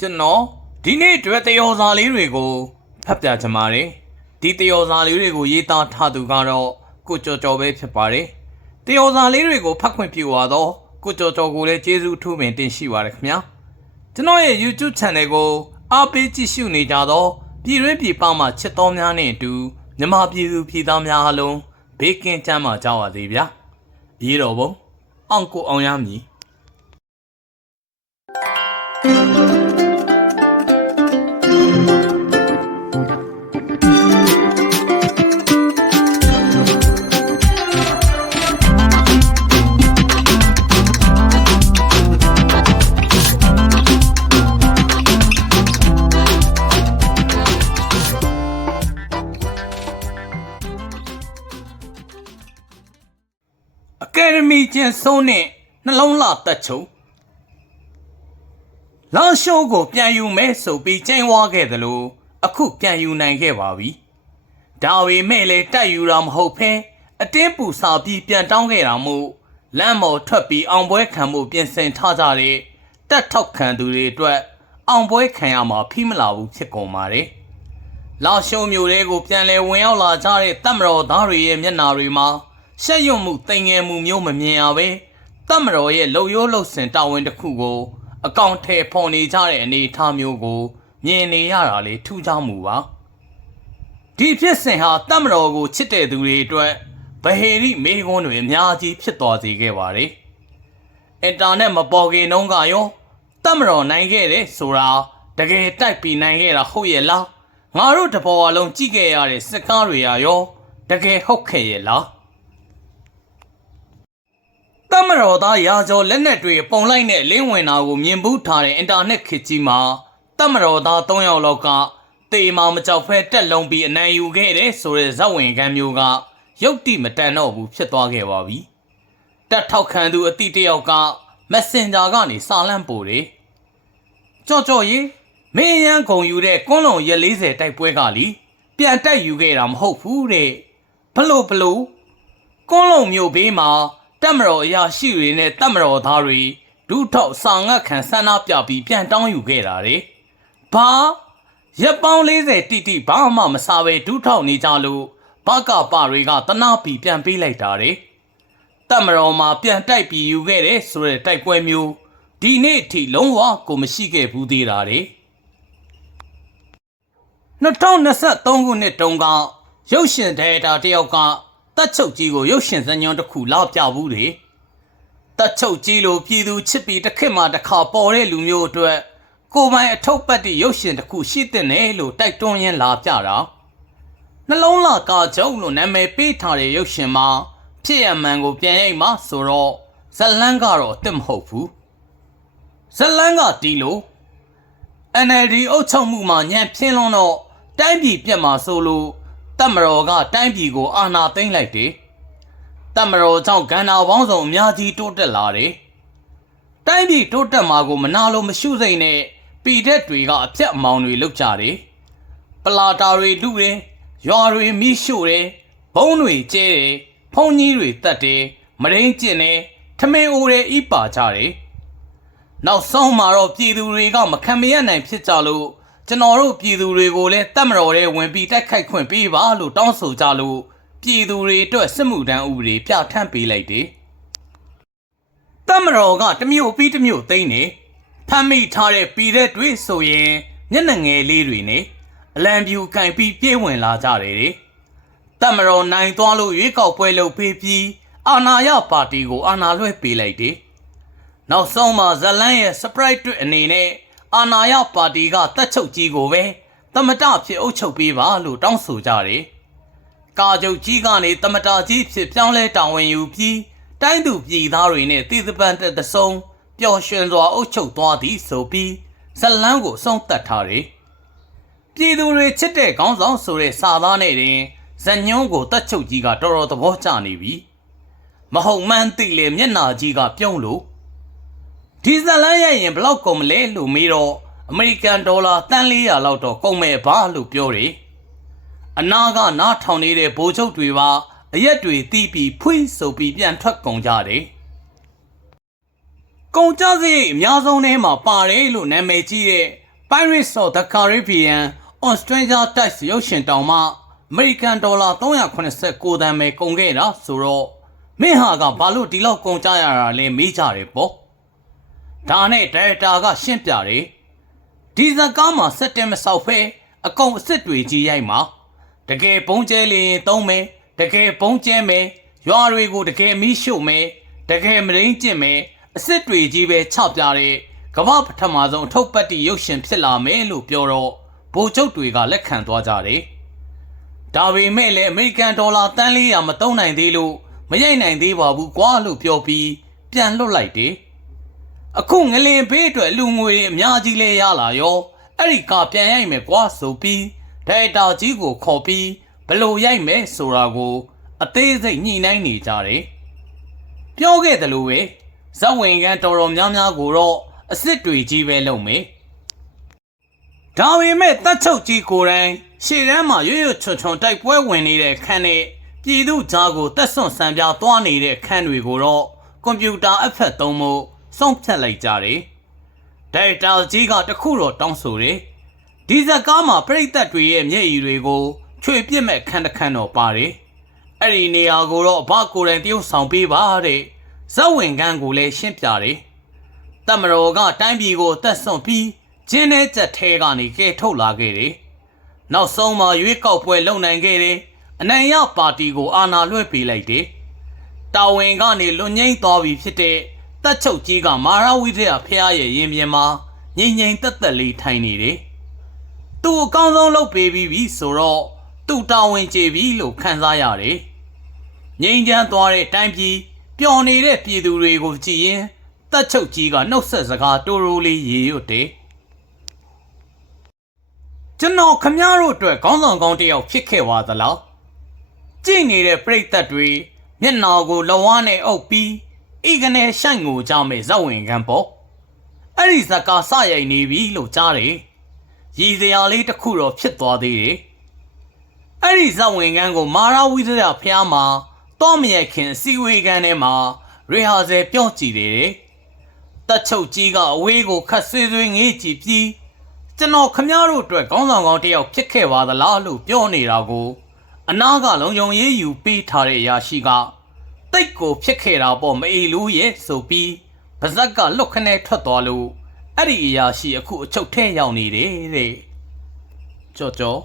ကျွန်တော်ဒီနေ့အတွက်တယောစာလေးတွေကိုဖတ်ပြချင်ပါတယ်ဒီတယောစာလေးတွေကိုရေးသားထားသူကတော့ကိုကျော်ကျော်ပဲဖြစ်ပါတယ်တယောစာလေးတွေကိုဖတ်ခွင့်ပြုပါတော့ကိုကျော်ကျော်ကိုလည်းကျေးဇူးထူးပင်တင်ရှိပါတယ်ခင်ဗျာကျွန်တော်ရဲ့ YouTube Channel ကိုအားပေးကြည့်ရှုနေကြတော့ပြည်တွင်းပြည်ပမှချစ်တော်များနဲ့အတူမြန်မာပြည်သူပြည်သားများအားလုံးဘေးကင်းကြမ်းမှကြပါစေဗျာအေးတော်ဘုံအောင်ကိုအောင်ရမည် ကယ်ဒမီကျင်းဆုံးနဲ့နှလုံးလှတက်ချုံလောင်ရှုံးကိုပြန်ယူမဲဆိုပြီးကျင်းဝါခဲ့တယ်လို့အခုပြန်ယူနိုင်ခဲ့ပါပြီဒါဝေမဲ့လေတက်ယူတာမဟုတ်ဖဲအတင်းပူစာပြီးပြန်တောင်းခဲ့တာမို့လမ်းမော်ထွက်ပြီးအောင်ပွဲခံမှုပြင်ဆင်ထားကြတဲ့တက်ထောက်ခံသူတွေအတွက်အောင်ပွဲခံရမှာဖိမလာဘူးဖြစ်ကုန်ပါတယ်လောင်ရှုံးမျိုးတွေကိုပြန်လဲဝင်ရောက်လာကြတဲ့တပ်မတော်သားတွေရဲ့မျက်နှာတွေမှာ ရှက်ရွံ့မှုတိမ်ငယ်မှုမျိုးမမြင်ရပဲတတ်မတော်ရဲ့လှုပ်ရိုးလှုပ်စင်တာဝန်တစ်ခုကို အကောင့်ထဲဖော်နေကြတဲ့အနေအထားမျိုးကို မြင်နေရတာလေထူးခြားမှုပါဒီဖြစ်စဉ်ဟာတတ်မတော်ကိုချစ်တဲ့သူတွေအတွက်ဗဟေရိမေခွန်းတွေအများကြီးဖြစ်သွားစေခဲ့ပါတယ်အင်တာနက်မပေါ်ခင်တုန်းကရောတတ်မတော်နိုင်ခဲ့တယ်ဆိုတာတကယ်တိုက်ပြီးနိုင်ခဲ့တာဟုတ်ရဲ့လားငါတို့တဘောအလုံးကြည့်ခဲ့ရတဲ့စစ်ကားတွေရာရောတကယ်ဟုတ်ခဲ့ရဲ့လား တမတော်သားရာကျော်လက်နက်တွေပုံလိုက်နဲ့လင်းဝင်တာကိုမြင်ဘူးထားတဲ့အင်တာနက်ခေတ်ကြီးမှာတမတော်သား၃ယောက်လောက်ကတေမာမကြောက်ဖဲတက်လုံးပြီးအနိုင်ယူခဲ့တဲ့ဆိုတဲ့ဇက်ဝင်ခံမျိုးကရုပ်တိမတန်တော့ဘူးဖြစ်သွားခဲ့ပါပြီတက်ထောက်ခံသူအတိတယောက်က Messenger ကနေစာလန့်ပို့တယ်ကြော့ကြော့ရေးမင်းရန်ခုံယူတဲ့ကွန်းလုံရက်40တိုက်ပွဲကလीပြန်တိုက်ယူခဲ့တာမဟုတ်ဘူးတဲ့ဘလို့ဘလို့ကွန်းလုံးမျိုးဘေးမှာ တက်မတော်အရာရှိတွေနဲ့တက်မတော်သားတွေဒုထောက်စာငတ်ခံဆန္ဒပြပြီးပြန်တောင်းယူခဲ့တာလေ။ဘာရက်ပေါင်း40တိတိဘာမှမစားပဲဒုထောက်နေကြလို့ဘကပတွေကတနာပီပြန်ပေးလိုက်တာလေ။တက်မတော်မှာပြန်တိုက်ပြီးယူခဲ့တဲ့ဆိုတဲ့တိုက်ပွဲမျိုးဒီနေ့အထိလုံးဝကိုမရှိခဲ့ဘူးသေးတာလေ။2023ခုနှစ်တုန်းကရုပ်ရှင်ဒိုင်တာတယောက်က တက်ချုပ်ကြီးကိုရုပ်ရှင်ဇာတ်ညွှန်းတစ်ခုလာပြဘူးလေတက်ချုပ်ကြီးလိုပြည်သူချစ်ပြီးတစ်ခစ်မှတစ်ခါပေါ်တဲ့လူမျိုးအတွက်ကိုယ်ပိုင်အထုပ်ပတ်တဲ့ရုပ်ရှင်တစ်ခုရှိတဲ့နယ်လို့တိုက်တွန်းရင်းလာပြတာနှလုံးလာကာကျုံလို့နာမည်ပေးထားတဲ့ရုပ်ရှင်မှာဖြစ်ရမှန်ကိုပြန်ရိုက်မှဆိုတော့ဇလန်းကတော့အစ်မဟုတ်ဘူးဇလန်းကတီးလို့ NLD အုပ်ချုပ်မှုမှာညံပြင်းလွန်းတော့တိုင်းပြည်ပြတ်မှာဆိုလို့ တပ်မတော်ကတိုင်းပြည်ကိုအာဏာသိမ်းလိုက်တယ်။တပ်မတော်ကြောင့်ကဏ္ဍပေါင်းစုံအများကြီးတိုးတက်လာတယ်။တိုင်းပြည်တိုးတက်မှာကိုမနာလိုမရှုစိမ့်နဲ့ပြည်သက်တွေကအပြတ်အမောင်တွေလုပ်ကြတယ်။ပလာတာတွေလူတယ်၊ရွာတွေမိရှို့တယ်၊ဘုံတွေကျဲတယ်၊ဖုန်ကြီးတွေတတ်တယ်၊မရင်းကျင်တယ်၊ထမင်းအိုးတွေဣပါကြတယ်။နောက်ဆုံးမှာတော့ပြည်သူတွေကမခံမရနိုင်ဖြစ်ကြလို့ ကျွန်တော်တို့ပြည်သူတွေကိုလည်းတတ်မတော်တဲ့ဝင်ပြီးတိုက်ခိုက်ခွင့်ပေးပါလို့တောင်းဆိုကြလို့ပြည်သူတွေအတွက်စစ်မှုထမ်းဥပဒေပြဋ္ဌာန်းပေးလိုက်တယ်။တတ်မတော်ကတစ်မျိုးပြီးတစ်မျိုးသိမ့်နေဖမ်းမိထားတဲ့ပြည်သက်တွေဆိုရင်မျက်နှာငယ်လေးတွေနဲ့အလံပြူကင်ပြီးပြေးဝင်လာကြတယ်လေ။တမတော်နိုင်သွားလို့ရွေးကောက်ပွဲလုပ်ပေးပြီးအာဏာရပါတီကိုအာဏာလွှဲပေးလိုက်တယ်။နောက်ဆုံးမှာဇလန်းရဲ့ surprise တွေ့အနေနဲ့ အာဏာရပါတီကတက်ချုပ်ကြီးကိုပဲတမတဖြစ်အုပ်ချုပ်ပေးပါလို့တောင်းဆိုကြတယ်။ကာချုပ်ကြီးကနေတမတကြီးဖြစ်ပြောင်းလဲတာဝန်ယူပြီးတိုင်းသူပြည်သားတွေနဲ့တည်သပန်တဲ့တဆုံပျော်ရွှင်စွာအုပ်ချုပ်သွားသည်ဆိုပြီးဇလန်းကိုအဆုံးသတ်ထားတယ်။ပြည်သူတွေချစ်တဲ့ခေါင်းဆောင်ဆိုတဲ့စာသားနဲ့တင်ဇညုံးကိုတက်ချုပ်ကြီးကတော်တော်သဘောကျနေပြီမဟုတ်မှန်းသိလေမျက်နာကြီးကပြုံးလို့ ဒီဇလန်းရရင်ဘလောက်ကုန်မလဲလို့မေးတော့အမေရိကန်ဒေါ်လာတန်400လောက်တော့ကုန်မဲ့ပါလို့ပြောတယ်အနာကနားထောင်နေတဲ့ဘိုးချုပ်တွေပါအရက်တွေတီးပြီးဖွိဆိုပြီးပြန်ထွက်ကုန်ကြတယ်ကုန်ကြစရိတ်အများဆုံးထဲမှာပါတယ်လို့နာမည်ကြီးတဲ့ Pirates of the Caribbean on Stranger Tides ရုပ်ရှင်တောင်မှအမေရိကန်ဒေါ်လာ389တန်ပဲကုန်ခဲ့တာဆိုတော့မင်းဟာကဘာလို့ဒီလောက်ကုန်ကြရတာလဲမေးကြတယ်ပေါ့ ဒါနဲ့ဒရိုက်တာကရှင်းပြတယ်ဒီဇကားမှာစက်တင်မဆောက်ဖဲအကုန်အစ်စ်တွေကြီးရိုက်မှာတကယ်ပုံကျဲလရင်သုံးမယ်တကယ်ပုံကျဲမယ်ရွာတွေကိုတကယ်မီးရှို့မယ်တကယ်မရင်းကျင့်မယ်အစ်စ်တွေကြီးပဲချပြတဲ့ကမ္ဘာပထမဆုံးအထုပ်ပတ်တိရုပ်ရှင်ဖြစ်လာမယ်လို့ပြောတော့ဗိုလ်ချုပ်တွေကလက်ခံသွားကြတယ်ဒါပေမဲ့လည်းအမေရိကန်ဒေါ်လာတန်း400မသုံးနိုင်သေးလို့မရိုက်နိုင်သေးပါဘူးကွာလို့ပြောပြီးပြန်လွတ်လိုက်တယ် အခုငလင်ဘေးအတွက်လူငွေတွေအများကြီးလဲရလာရောအဲ့ဒီကပြန်ရိုက်မယ်ကွာဆိုပြီးဒိုင်တာကြီးကိုခေါ်ပြီးဘယ်လို့ရိုက်မယ်ဆိုတာကို အသေးစိတ်ညှိနှိုင်းနေကြတယ်ပြောခဲ့တယ်လို့ပဲဇက်ဝင်ကန်တော်တော်များများကိုတော့အစ်စ်တွေကြီးပဲလုပ်မယ်ဒါပေမဲ့တက်ချုပ်ကြီးကိုယ်တိုင်ရှေ့တန်းမှာရွရွချွန်ချွန်တိုက်ပွဲဝင်နေတဲ့ခန်းနဲ့ပြည်သူကြားကိုတက်ဆွန့်ဆန်ပြသွားနေတဲ့ခန်းတွေကိုတော့ကွန်ပျူတာအဖက်သုံးမှု စုံဖြတ်လိုက်ကြတယ်။ဒိုက်တာကြီးကတခုတော့တောင်းဆိုတယ်။ဒီဇက်ကားမှာပြိသက်တွေရဲ့မျက်ရည်တွေကိုချွေပြစ်မဲ့ခန်းတစ်ခန်းတော့ပါတယ်။အဲ့ဒီနေရာကိုတော့အဘကိုယ်တိုင်တရုတ်ဆောင်ပေးပါတဲ့ဇက်ဝင်ကန်းကိုလည်းရှင်းပြတယ်။တမတော်ကတိုင်းပြည်ကိုတက်ဆွန့်ပြီးကျင်းတဲ့ကြက်ထဲကနေကဲထုတ်လာခဲ့တယ်။နောက်ဆုံးမှာရွေးကောက်ပွဲလုပ်နိုင်ခဲ့တယ်။အနိုင်ရပါတီကိုအာဏာလွှဲပေးလိုက်တယ်။တာဝန်ကနေလွန်ငိမ့်သွားပြီဖြစ်တဲ့ တက်ချုပ်ကြီးကမာရဝိထရဖះရဲ့ရင်ပြင်မှာငိမ့်ငိမ့်တက်တက်လေးထိုင်နေတယ်။သူ့အကောင်းဆုံးလုပ်ပေးပြီးပြီဆိုတော့သူ့တာဝန်ကျေပြီလို့ခံစားရတယ်။ငိမ့်ချမ်းသွားတဲ့တိုင်းပြည်ပျော်နေတဲ့ပြည်သူတွေကိုကြည့်ရင်တက်ချုပ်ကြီးကနှုတ်ဆက်စကားတိုးတိုးလေးရေရွတ်တယ်။ကျွန်တော်ခမည်းတော်အတွက်ခေါင်းဆောင်ကောင်းတစ်ယောက်ဖြစ်ခဲ့ပါသလားကြည့်နေတဲ့ပြိတ္တတွေမျက်နှာကိုလဝါးနဲ့အုပ်ပြီး ဤကနေရှိုင်ကိုကြောင်းမဲ့ဇက်ဝင်ခံပေါ့အဲ့ဒီဇက်ကားစရိုက်နေပြီလို့ကြားတယ်ရည်စရာလေးတစ်ခုတော့ဖြစ်သွားသေးတယ်အဲ့ဒီဇက်ဝင်ခံကိုမာရာဝိဇရာဖျားမှာတောမရိုက်ခင်စီဝေကန်ထဲမှာရေဟာဆယ်ပြော့ကြည့်တယ်တက်ချုပ်ကြီးကအဝေးကိုခတ်ဆွေးဆွေးငေးကြည့်ပြီးကျွန်တော်ခမည်းတော်အတွက်ခေါင်းဆောင်ကောင်းတစ်ယောက်ဖြစ်ခဲ့ပါသလားလို့ပြောနေတာကို အနာကလုံယုံရေးယူပေးထားတဲ့အရာရှိက တိတ်ကိုဖြစ်ခဲ့တာပေါ့မအေလို့ရဲ့ဆိုပြီးပါဇက်ကလွတ်ခနဲ့ထွက်သွားလို့အဲ့ဒီအရာရှိအခုအချုပ်ထဲရောက်နေတယ်တဲ့ကြော်ကြော်